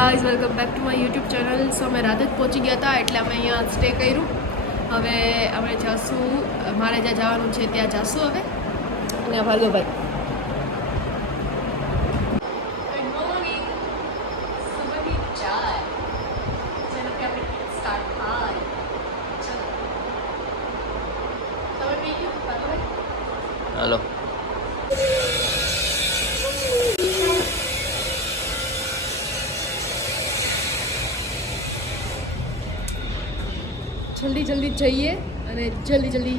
Guys, welcome back to my YouTube channel. So અમે રાતે જ પહોંચી ગયા હતા એટલે અમે અહીંયા સ્ટે કર્યું. હવે અમે જઈશું, મારે જ્યાં જવાનું છે ત્યાં જઈશું હવે. અને ભાર્ગવભાઈ हेलो જલ્દી જલ્દી જઈએ અને જલ્દી જલ્દી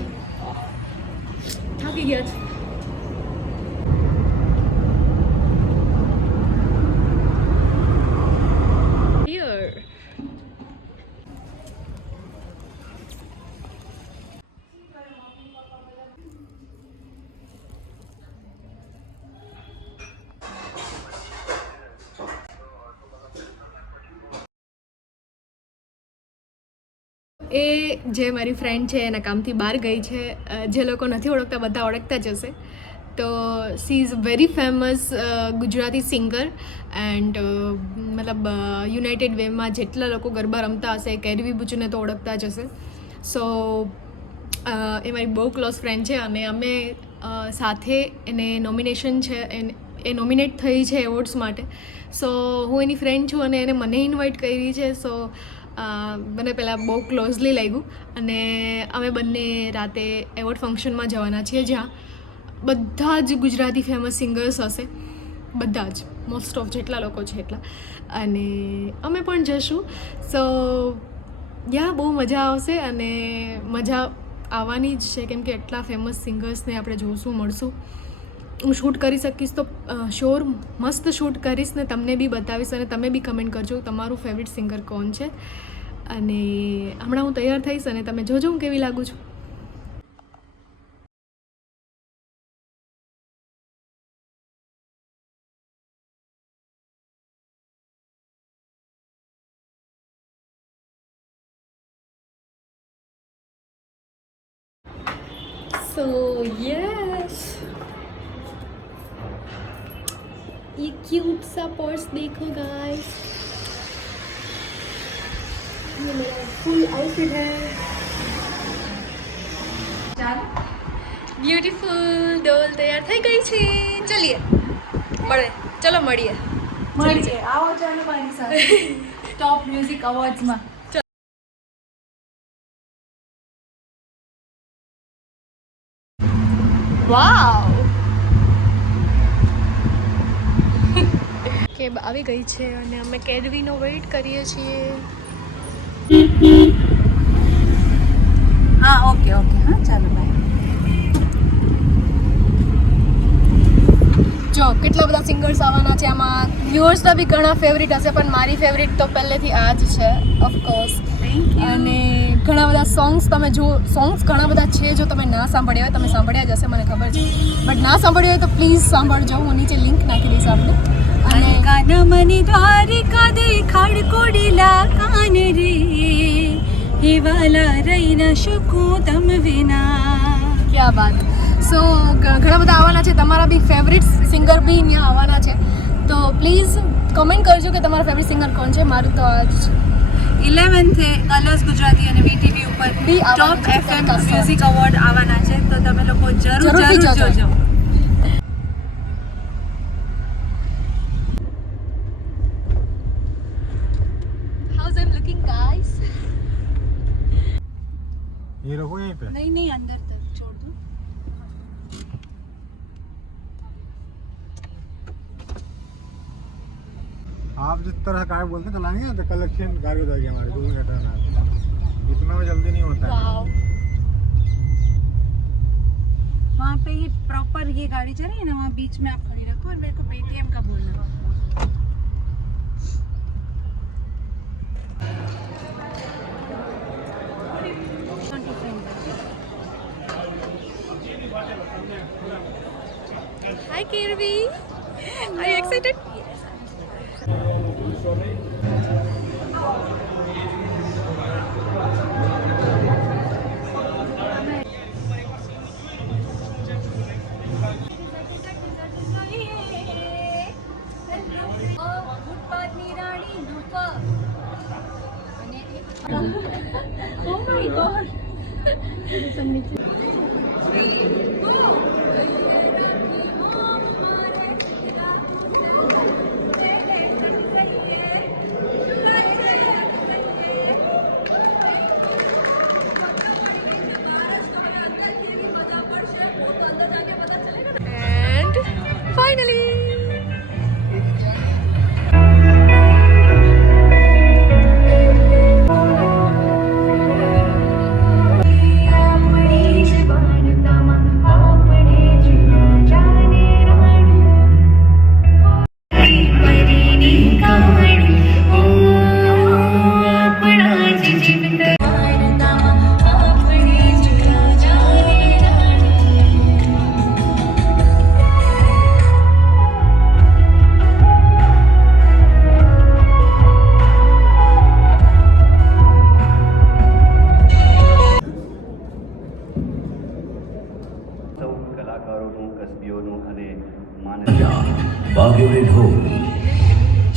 થાકી ગયા છે. એ જે મારી ફ્રેન્ડ છે એના કામથી બહાર ગઈ છે. જે લોકો નથી ઓળખતા બધા ઓળખતા જ હશે. તો she is very famous Gujarati singer and મતલબ યુનાઇટેડ વેમાં જેટલા લોકો ગરબા રમતા હશે કેરવી બુચુને તો ઓળખતા જ હશે. સો એ મારી બહુ ક્લોઝ ફ્રેન્ડ છે અને અમે સાથે એને નોમિનેશન છે એ નોમિનેટ થઈ છે એવોર્ડ્સ માટે. સો હું એની ફ્રેન્ડ છું અને એને મને ઇન્વાઇટ કરી છે. સો મને પહેલાં બહુ ક્લોઝલી લાગ્યું અને અમે બંને રાતે એવોર્ડ ફંક્શનમાં જવાના છીએ જ્યાં બધા જ ગુજરાતી ફેમસ સિંગર્સ હશે, બધા જ મોસ્ટ ઓફ જેટલા લોકો છે એટલા, અને અમે પણ જઈશું. સો યા બહુ મજા આવશે અને મજા આવવાની જ છે કેમ કે એટલા ફેમસ સિંગર્સને આપણે જોઈશું, મળશું. હું શૂટ કરી શકીશ તો શ્યોર મસ્ત શૂટ કરીશ ને તમને બી બતાવીશ અને તમે બી કમેન્ટ કરજો તમારું ફેવરિટ સિંગર કોણ છે. અને હમણાં હું તૈયાર થઈશ અને તમે જોજો હું કેવી લાગુ છું. So yes, ये क्यूट सा पर्स देखो गाइस, ये मेरा फुल आउटफिट है. બ્યુટીફુલ ડોલ તૈયાર થઈ ગઈ છે. ચલીએ ચલો મળીએ. આવો ચાલો મારી સાથે ટોપ મ્યુઝિક અવોર્ડ્સમાં. વાવ, કેબ આવી ગઈ છે અને અમે કેરવીનો વેઇટ કરીએ છીએ. હા ઓકે હા ચાલો બાય. જો કેટલા બધા સિંગર્સ આવવાના છે. આમાં વ્યુઅર્સના બી ઘણા ફેવરિટ હશે પણ મારી ફેવરિટ તો પહેલેથી આ જ છે ઓફકોર્સ. અને ઘણા બધા સોંગ્સ સોંગ્સ ઘણા બધા છે. જો તમે ના સાંભળ્યા હોય, તમે સાંભળ્યા જ હશે મને ખબર છે, બટ ના સાંભળ્યા હોય તો પ્લીઝ સાંભળજો. હું નીચે લિંક નાખી દઈશ આપણે. અને કાન મની દ્વારિકા દેખાડ કોડીલા કાન રે હિવાલા રહી ન શકું તમ વિના. ક્યાં બાત. સો ઘણા બધા આવવાના છે. તમારા બી ફેવરિટ સિંગર બી અહીંયા આવવાના છે. તો પ્લીઝ કમેન્ટ કરજો કે તમારા ફેવરિટ સિંગર કોણ છે. મારું તો આ જ 11th કલર્સ ગુજરાતી અને વીટીવી ઉપર બી ટોપ FM મ્યુઝિક અવોર્ડ આવવાના છે. તો તમે લોકો જરૂર જોજો. How's I'm looking guys? ये रखो यहीं पे. नहीं अंदर तक छोड़ दो. आप जिस तरह कार बोलते हैं चलाएंगे तो कलेक्शन कार हो जाएगी हमारी 2 मिनट में. इतना में जल्दी नहीं होता है. Wow. वहाँ पे ये प्रॉपर ये गाड़ी चल रही है ना, वहाँ बीच में आप खड़ी रखो और मेरे को पेटीएम का बोलना. Hi Kirvi. Are you excited? Oh my god. And finally. સૌ કલાકારોનું કસબીઓનું અને માનવ્યા વાગ્યો રે ઢોલ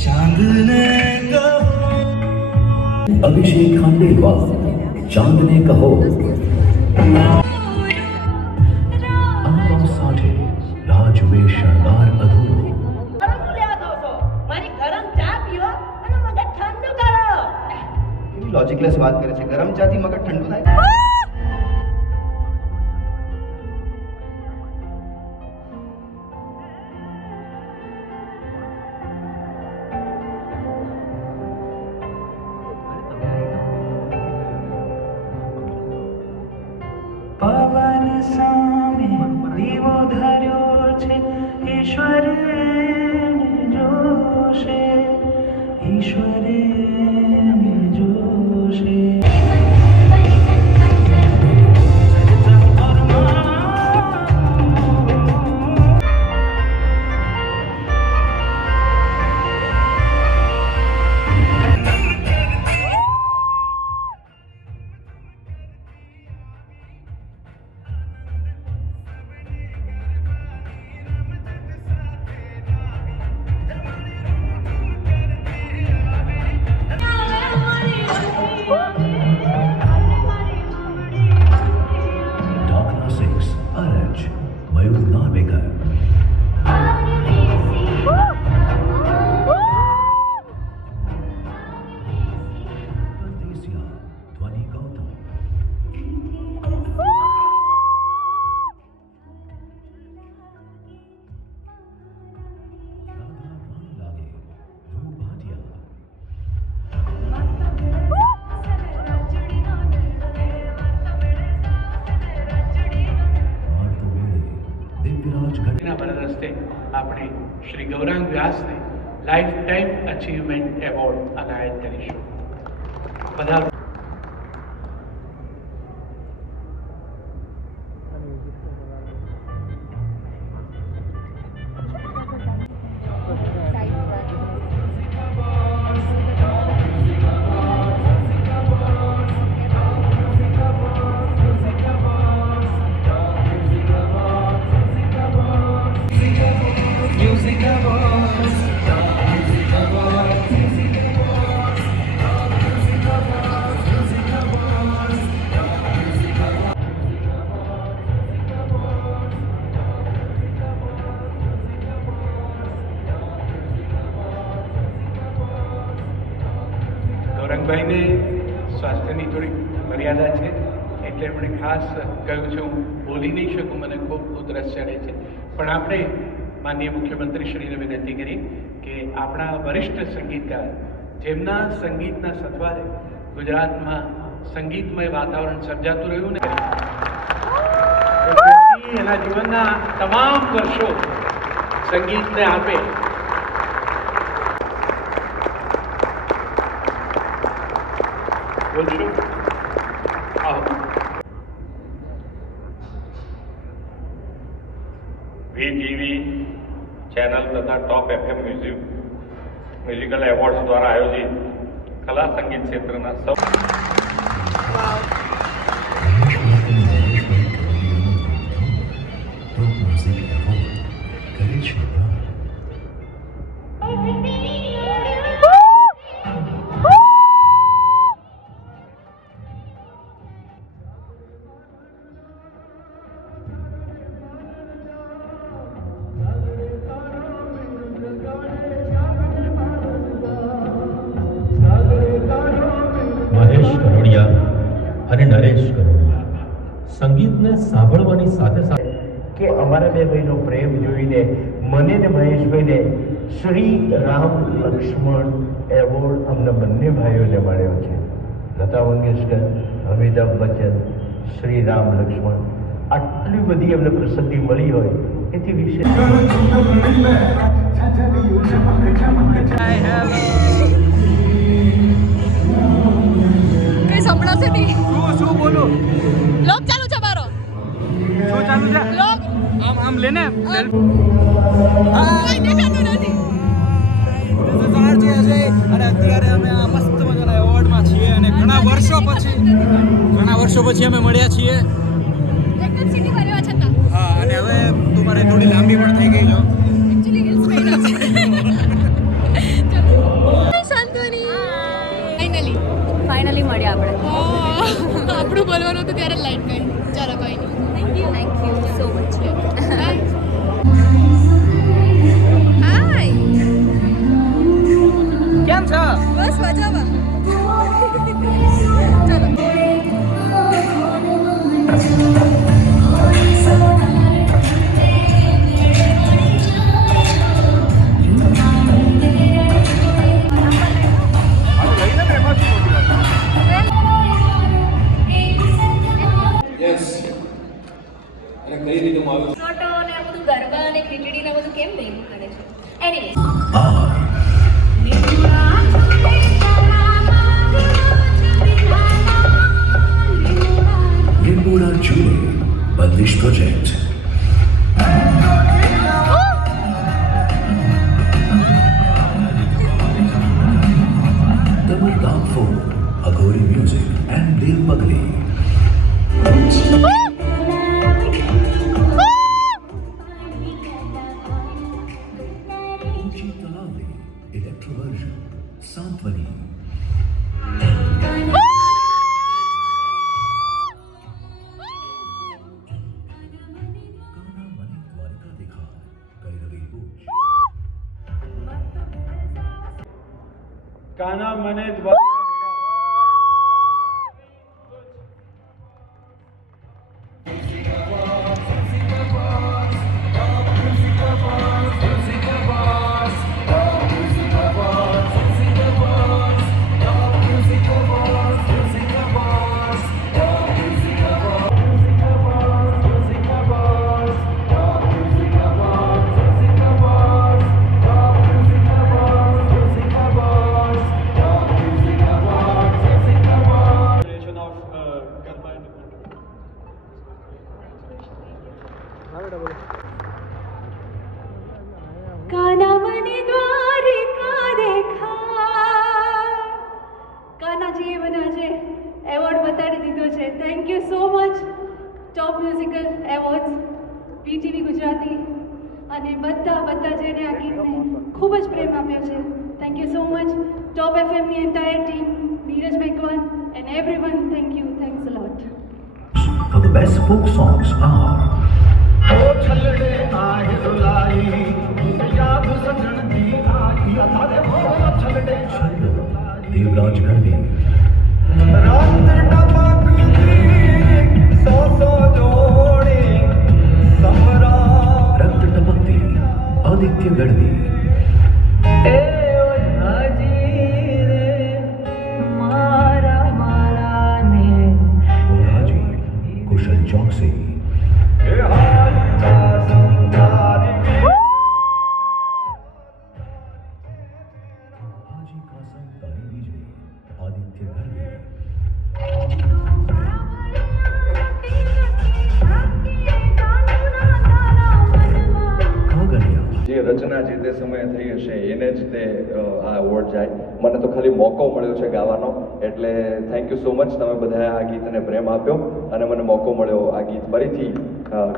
ચાંદને કહો અભિષેક ખાંડેલવાલ ચાંદને કહો અનુપમ સાઠે રાજવે શણગાર અધૂરો લોજિકલેસ વાત કરે છે ગરમ ચાથી મગજ ઠંડુ થાય પવન સામે દીવો ધર્યો છે ઈશ્વરે જોશે ઈશ્વરે જોશે ઢાકના 6 અરજ મયુર નાર્વેકર પરદેસિયા ધ્વનિ ગૌતમ રાધા રાણી લાગે ધ્રુવ ભાટિયા ભારત વેદે દિવ્યરાજ ઘટ ના વરદ હસ્તે આપણે શ્રી ગૌરાંગ વ્યાસને લાઈફ ટાઈમ અચીવમેન્ટ એવોર્ડ એનાયત કરીશું. બધા ગૌરંગભાઈને સ્વાસ્થ્યની થોડી મર્યાદા છે એટલે એમણે ખાસ કહ્યું છે હું બોલી નહીં શકું મને ખૂબ ઉધરસ ચડે છે પણ આપણે માનનીય મુખ્યમંત્રીશ્રીને વિનંતી કરી કે આપણા વરિષ્ઠ સંગીતકાર જેમના સંગીતના સથવારે ગુજરાતમાં સંગીતમય વાતાવરણ સર્જાતું રહ્યું ને એ વ્યક્તિ એના જીવનના તમામ વર્ષો સંગીતને આપે બોલશો આવો વીટીવી ચેનલ તથા ટોપ એફએમ મ્યુઝિકલ એવોર્ડ્સ દ્વારા આયોજિત કલા સંગીત ક્ષેત્રના સૌ અને નરેશ કરોડિયા સંગીતને સાંભળવાની સાથે સાથે કે અમારા બે ભાઈનો પ્રેમ જોઈને મને ને મહેશભાઈને શ્રી રામ લક્ષ્મણ એવોર્ડ અમને બંને ભાઈઓને મળ્યો છે. લતા મંગેશકર, અમિતાભ બચ્ચન, શ્રી રામ લક્ષ્મણ, આટલી બધી અમને પ્રસિદ્ધિ મળી હોય એથી વિશેષ કઈ સંભળાશે નહીં. શું બોલું? લોક ચાલુ છે મારો. શું ચાલુ છે? લોક આમ લેને કોઈ દેખાતું નથી. અને અત્યારે અમે આ મસ્ત મજાના એવોર્ડમાં છીએ અને ઘણા વર્ષો પછી અમે મળ્યા છીએ. એકદમ સિટી ભરેવા છતાં હા, અને હવે તું મારે થોડી લાંબી પણ થઈ ગઈ છો. એકચ્યુઅલી હિલ્સ પહેર્યા છે. ચલો શાંતની ફાઇનલી મળ્યા આપણે. આપણું બોલવાનું હતું ત્યારે લાઈટ ગઈ. ચાલો કોઈ નહીં. Thank you so much. Hi. કેમ છો? બસ મજામાં. ચાલો. ફોટો અને આ બધું ગરબા અને ખીચડી ને બધું કેમ નહીં કરે છે? Anyway Nimbura Jewelry Bandish Project. Double Dark Food, Agori Music and Dil Pagli. Uchi Talavi, Electroversion, Santvani. કાના મને કાના મને દ્વારિકા દેખા. કાનાજીએ મને આજે એવોર્ડ બતાડી દીધો છે. Thank you so much. Top musical awards, PTV Gujarati અને બધા જેને આ ગીતને ખૂબ જ પ્રેમ આપ્યો છે. Thank you so much. Top એફએમની entire team, Neeraj Macwan and everyone, thank you. Thanks a lot. For the best folk songs are Devraj Gandhi, Rakt Tapakti, Aditya Gadvi, Bonaji, Kushal Chauksy, Haji Kasam Tari Vijay, Aditya Gadvi. જે રચના જે તે સમયે થઈ હશે એને જ તે આ એવોર્ડ જાય. મને તો ખાલી મોકો મળ્યો છે ગાવાનો, એટલે થેન્ક યુ સો મચ. તમે બધાએ આ ગીતને પ્રેમ આપ્યો અને મને મોકો મળ્યો આ ગીત ફરીથી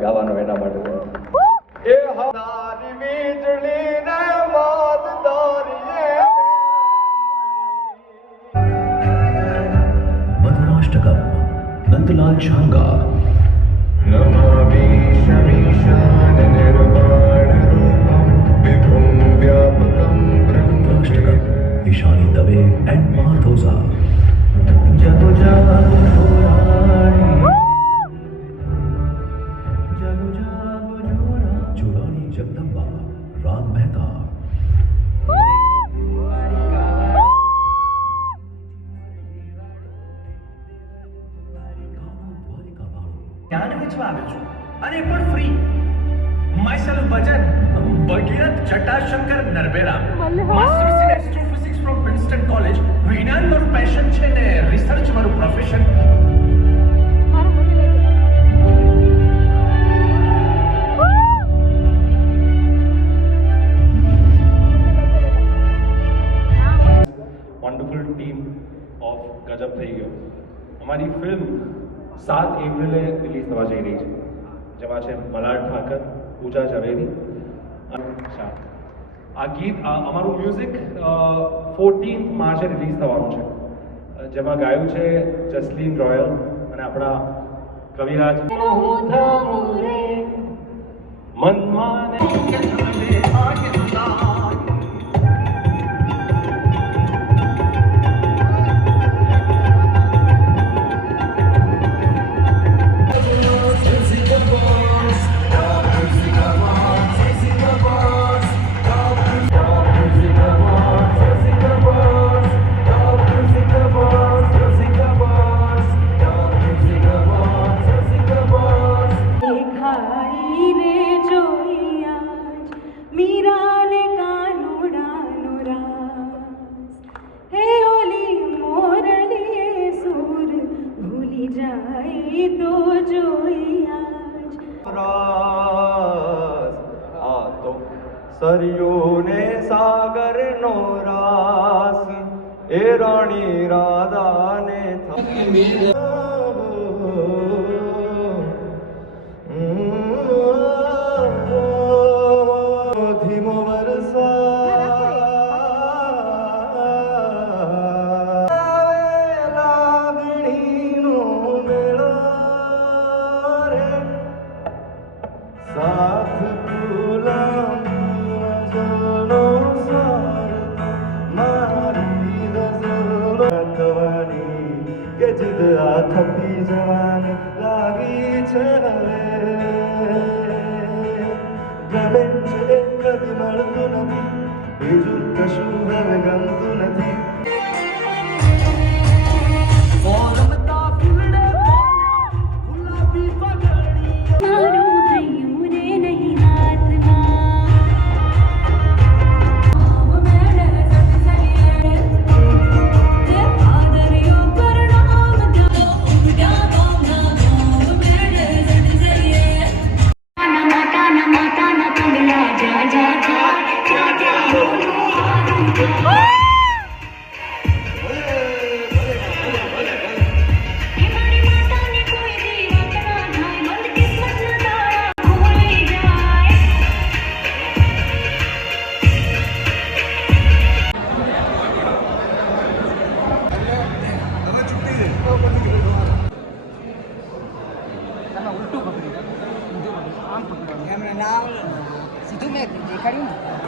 ગાવાનો, એના માટે એ હારી વીજળીને માત દોરીએ Madhurashtakam, Nandlal Shangar, નમામિ શમીશાન નિર્વાણ Roopam વિભુમ વ્યાપકમ Madhurashtakam, Ishani Dave and Marthoza. જતો જા મંચમાં આવ્યો છું અને એ પણ free. Myself Bhajan Bhagirath Jatashankar Narbera, masters in astrophysics from Princeton college. વિજ્ઞાન મારું પેશન છે ને રિસર્ચ મારું પ્રોફેશન. વન્ડરફુલ ટીમ ઓફ ગજબ થઈ ગયો. અમારી ફિલ્મ 7 એપ્રિલે રિલીઝ થવા જઈ રહી છે, જેમાં છે મલાડ ઠાકર, પૂજા ઝવેરી અને શાહ. આ ગીત અમારું મ્યુઝિક 14th માર્ચે રિલીઝ થવાનું છે, જેમાં ગાયું છે જસલીન રોયલ અને આપણા કવિરાજ. મનમાં દેખાઈ રે જોઈ આજ મીરાને કાનુડાનો રાસ. હે ઓલી મોરલી સૂર ભૂલી જાય તો જોઈ આજ. આ તો સરયુને સાગરનો રાસ, એ રાણી રાધાને ધીમો વરસાદ લાગણીનો મેળો રે, સાથ ગુલામનો સાર મારી રઝલો થવાની કે જીદ આ થકી જવાની લાગી છે હવે. ગમે છે કદી મળતું નથી, બીજું કશું હવે ગમતું નથી. મારું થયું રે નહીં હાથમાં. આદર્યો પરણામ માતાના પગલા જા જા જા જા જા. મારી માતાને કોઈ દી વાત ના થાય, મંદ કિસ્મત ના તારા ખોલી જાય. એમને ના સીધું મેં દેખાડ્યું ને.